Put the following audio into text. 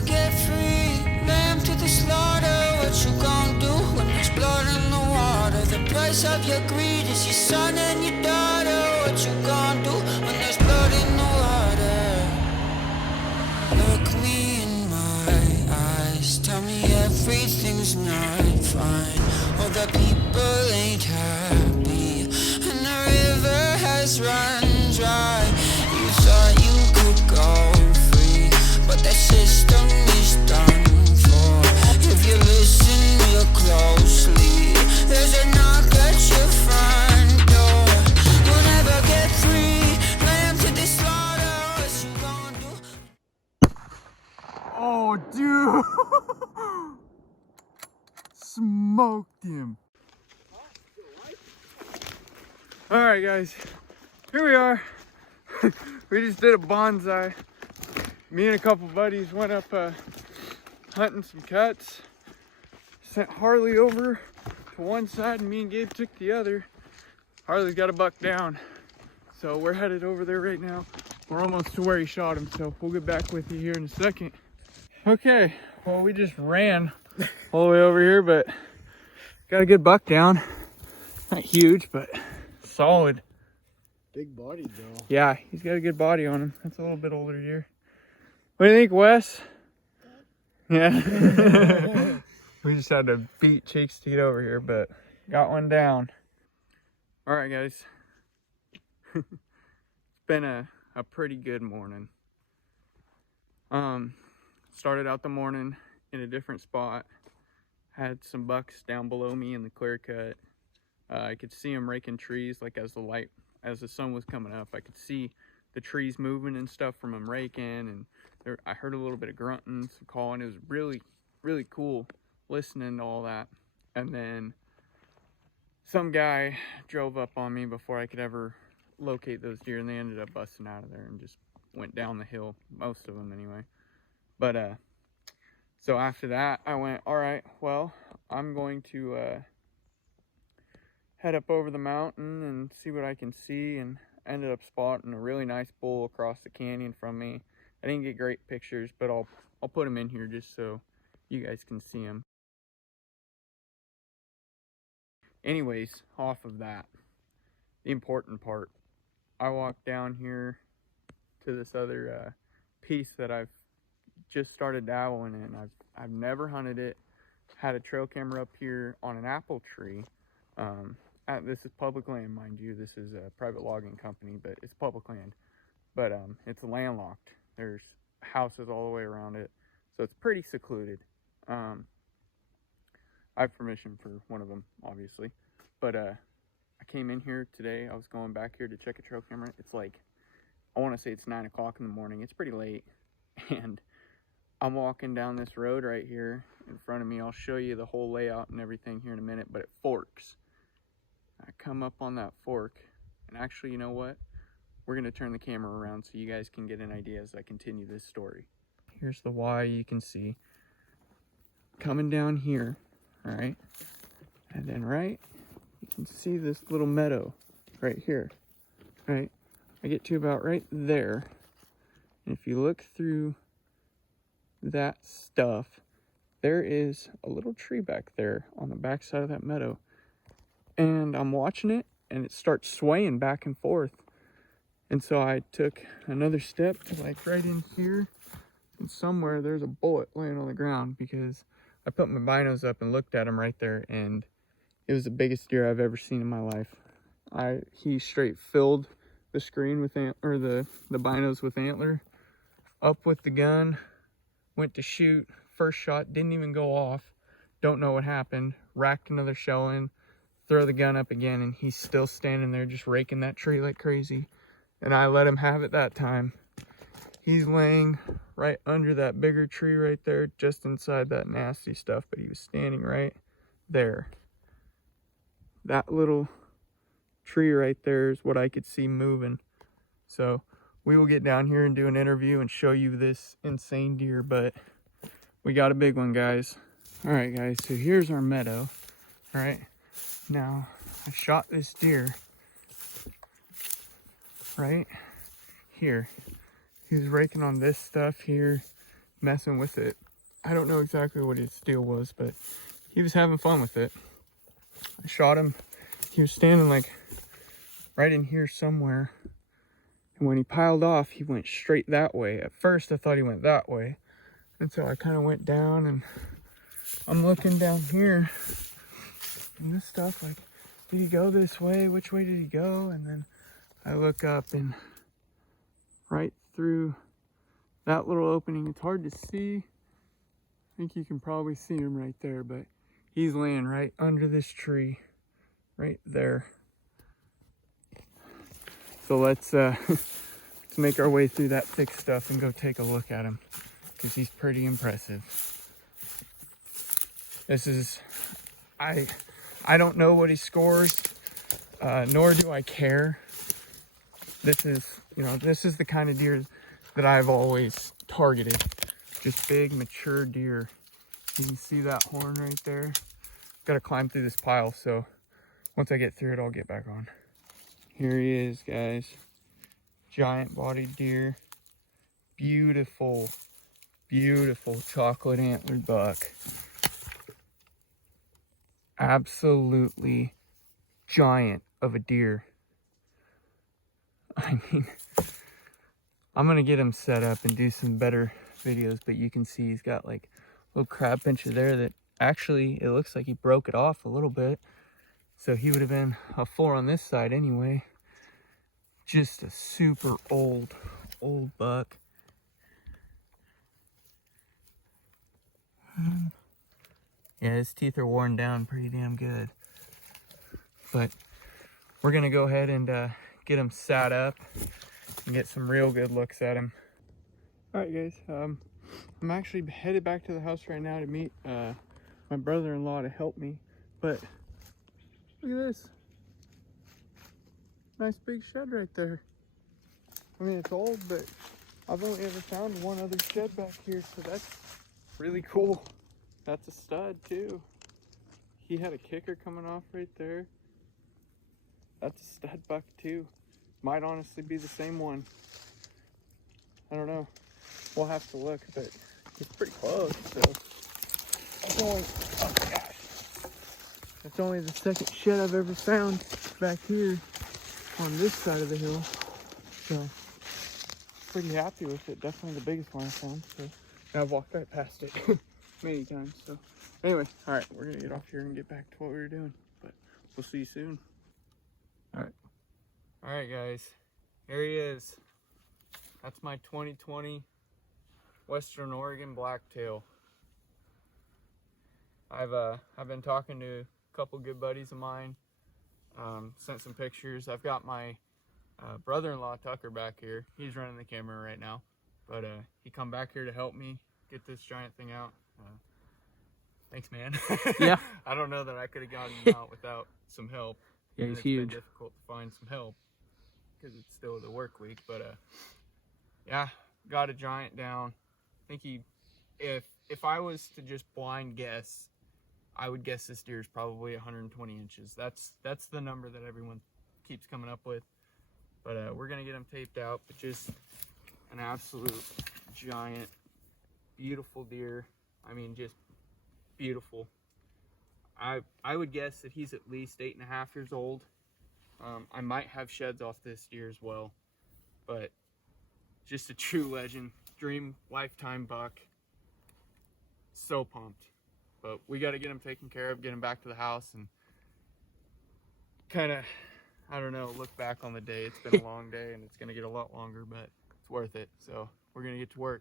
never get free. Lamb to the slaughter, what you gon' do when there's blood in the water? The price of your greed is your son and your daughter. What you gon' do when there's blood in the water? Look me in my eyes, tell me everything's not fine. All the people ain't happy, and the river has run dry. You thought you could go free, but the system is done for. If you listen real closely, there's a knock at your front door. You'll never get free. Lamb to the slaughter, what you gonna do? Oh, dude! Smoked him. Alright guys, here we are. We just did a bonsai. Me and a couple buddies went up hunting some cuts. Sent Harley over to one side and me and Gabe took the other. Harley's got a buck down, so we're headed over there right now. We're almost to where he shot him, so we'll get back with you here in a second. Okay, well, we just ran all the way over here, but got a good buck down. Not huge, but solid. Big body though. Yeah, he's got a good body on him. That's a little bit older deer. What do you think, Wes? Yeah. We just had to beat Cheek Steed over here, but got one down. All right, guys. It's been a pretty good morning. Started out the morning in a different spot. Had some bucks down below me in the clear cut. I could see them raking trees, like as the sun was coming up. I could see the trees moving and stuff from them raking, and I heard a little bit of grunting, some calling. It was really, really cool listening to all that. And then some guy drove up on me before I could ever locate those deer, and they ended up busting out of there and just went down the hill, most of them anyway. But so after that I went, all right, well, I'm going to head up over the mountain and see what I can see, and ended up spotting a really nice bull across the canyon from me. I didn't get great pictures, but I'll put them in here just so you guys can see them. Anyways, off of that, the important part, I walked down here to this other piece that I've just started dabbling in. I've never hunted it. Had a trail camera up here on an apple tree. This is public land, mind you. This is a private logging company, but it's public land. But it's landlocked. There's houses all the way around it, so it's pretty secluded. I have permission for one of them, obviously. But I came in here today. I was going back here to check a trail camera. It's like, I want to say it's 9 o'clock in the morning. It's pretty late. And I'm walking down this road right here in front of me. I'll show you the whole layout and everything here in a minute, but it forks. I come up on that fork, and actually, you know what? We're going to turn the camera around so you guys can get an idea as I continue this story. Here's the Y you can see. Coming down here, all right? And then right, you can see this little meadow right here, right? I get to about right there. And if you look through that stuff, there is a little tree back there on the back side of that meadow. And I'm watching it, and it starts swaying back and forth. And so I took another step to like right in here, and somewhere there's a bullet laying on the ground, because I put my binos up and looked at him right there, and it was the biggest deer I've ever seen in my life. He straight filled the screen with the binos with antler, up with the gun, went to shoot, first shot didn't even go off, don't know what happened, racked another shell in, throw the gun up again, and he's still standing there just raking that tree like crazy. And I let him have it that time. He's laying right under that bigger tree right there, just inside that nasty stuff, but he was standing right there. That little tree right there is what I could see moving. So we will get down here and do an interview and show you this insane deer, but we got a big one, guys. All right, guys, so here's our meadow. All right, now I shot this deer right here. He was raking on this stuff here, messing with it. I don't know exactly what his deal was, but he was having fun with it. I shot him. He was standing like right in here somewhere. And when he piled off, he went straight that way. At first, I thought he went that way. And so I kind of went down, and I'm looking down here. And this stuff, like, did he go this way? Which way did he go? And then I look up, and right through that little opening, it's hard to see. I think you can probably see him right there, but he's laying right under this tree, right there. So let's make our way through that thick stuff and go take a look at him, because he's pretty impressive. This is, I don't know what he scores, nor do I care. This is, this is the kind of deer that I've always targeted. Just big, mature deer. You can see that horn right there. Gotta climb through this pile, so once I get through it, I'll get back on. Here he is, guys. Giant bodied deer. Beautiful, beautiful chocolate antlered buck. Absolutely giant of a deer. I mean, I'm gonna get him set up and do some better videos, but you can see he's got like a little crab pincher there that actually, it looks like he broke it off a little bit. So he would have been a 4 on this side anyway. Just a super old buck. Yeah, his teeth are worn down pretty damn good. But we're gonna go ahead and get him sat up and get some real good looks at him. All right, guys. I'm actually headed back to the house right now to meet my brother-in-law to help me. But look at this. Nice big shed right there. I mean, it's old, but I've only ever found one other shed back here, so that's really cool. That's a stud too. He had a kicker coming off right there. That's a stud buck too. Might honestly be the same one. I don't know. We'll have to look, but it's pretty close, so. That's only, oh my gosh. That's only the second shed I've ever found back here on this side of the hill. So, pretty happy with it. Definitely the biggest one I found, so. And I've walked right past it many times, so. Anyway, all right, we're gonna get off here and get back to what we were doing, but we'll see you soon. All right, guys, here he is. That's my 2020 Western Oregon blacktail. I've been talking to a couple good buddies of mine. Sent some pictures. I've got my brother-in-law Tucker back here. He's running the camera right now, but he come back here to help me get this giant thing out. Thanks, man. Yeah. I don't know that I could have gotten him out without some help. Yeah, he's it's huge. been difficult to find some help because it's still the work week, but yeah, got a giant down. I think if I was to just blind guess, I would guess this deer is probably 120 inches. That's the number that everyone keeps coming up with. But we're gonna get him taped out. But just an absolute giant, beautiful deer. I mean, just beautiful. I would guess that he's at least 8.5 years old. I might have sheds off this deer as well, but just a true legend, dream lifetime buck. So pumped. But we got to get him taken care of, get him back to the house, and kind of, I don't know, look back on the day. It's been a long day, and it's going to get a lot longer, but it's worth it. So we're going to get to work.